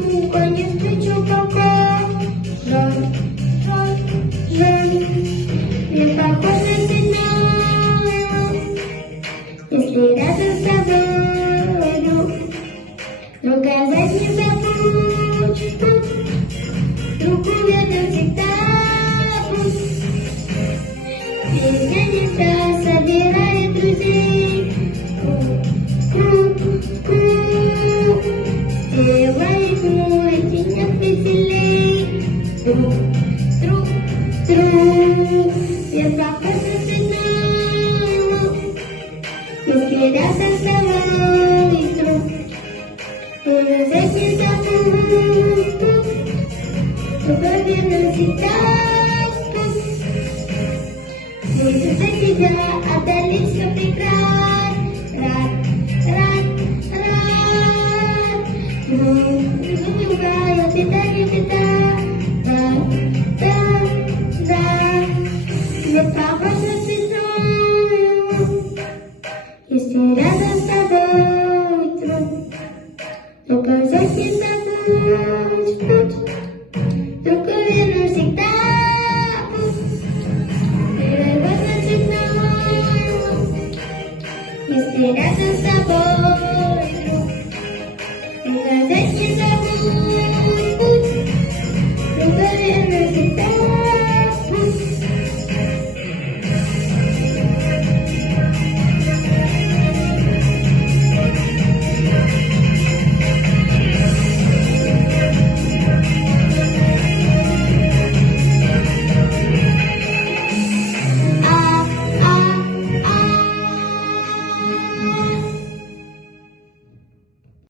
друга не встречу пока. Жаль, жаль, жаль, не похож на тебя, если рядом с тобой друг. Указать не забудь путь, друг уверен всегда путь. Песня всегда собирает друзей. Круг, круг, сделает мой день веселей. Друг, друг, друг, я похож на тебя, если рядом с тобой друг. Указать не забудь путь, друг уверен всегда путь. Слушай за тебя, отдали все прекрасно. Рад, рад, рад. Другая беда, не беда. Да, да, да. Не похож на цветок, если рядом с тобой друг. Указать не забудь путь, друг уверен всегда путь. Если рядом